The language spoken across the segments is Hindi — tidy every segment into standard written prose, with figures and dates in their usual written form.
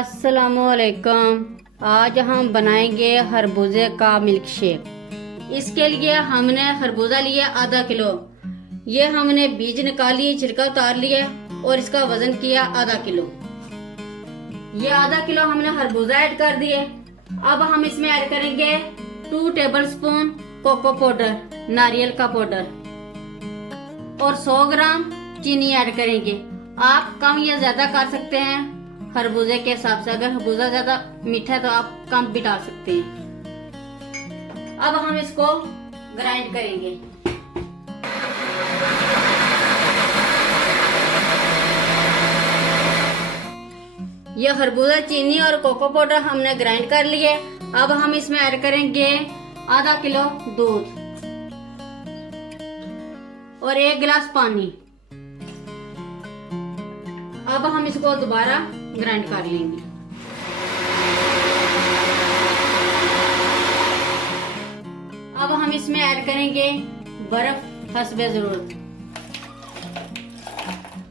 अस्सलामुअलैकुम। आज हम बनाएंगे खरबूजे का मिल्क शेक। इसके लिए हमने खरबूजा लिया आधा किलो। ये हमने बीज निकाली, छिलका उतार लिया और इसका वजन किया आधा किलो। ये आधा किलो हमने खरबूजा ऐड कर दिए। अब हम इसमें ऐड करेंगे 2 टेबलस्पून कोको पाउडर, नारियल का पाउडर, और 100 ग्राम चीनी ऐड करेंगे। आप कम या ज्यादा कर सकते हैं खरबूजे के हिसाब से। अगर खरबूजा ज्यादा मीठा है तो आप कम भी डाल सकते हैं। अब हम इसको ग्राइंड करेंगे। यह खरबूजा, चीनी और कोको पाउडर हमने ग्राइंड कर लिए। अब हम इसमें ऐड करेंगे आधा किलो दूध और 1 गिलास पानी। अब हम इसको दोबारा ग्राइंड कर लेंगे। अब हम इसमें ऐड करेंगे बर्फ हस्बे जरूरत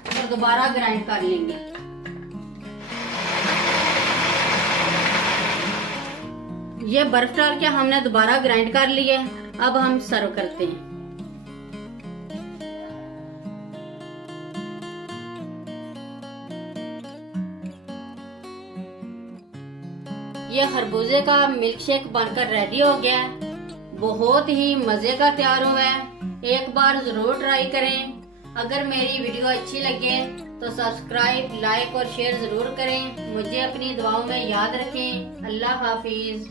और दोबारा ग्राइंड कर लेंगे। ये बर्फ डाल के हमने दोबारा ग्राइंड कर लिया। अब हम सर्व करते हैं। ये खरबूजे का मिल्क शेक बनकर रेडी हो गया। बहुत ही मजे का तैयार हुआ है। एक बार जरूर ट्राई करें। अगर मेरी वीडियो अच्छी लगे तो सब्सक्राइब, लाइक और शेयर जरूर करें। मुझे अपनी दुआओं में याद रखें। अल्लाह हाफिज।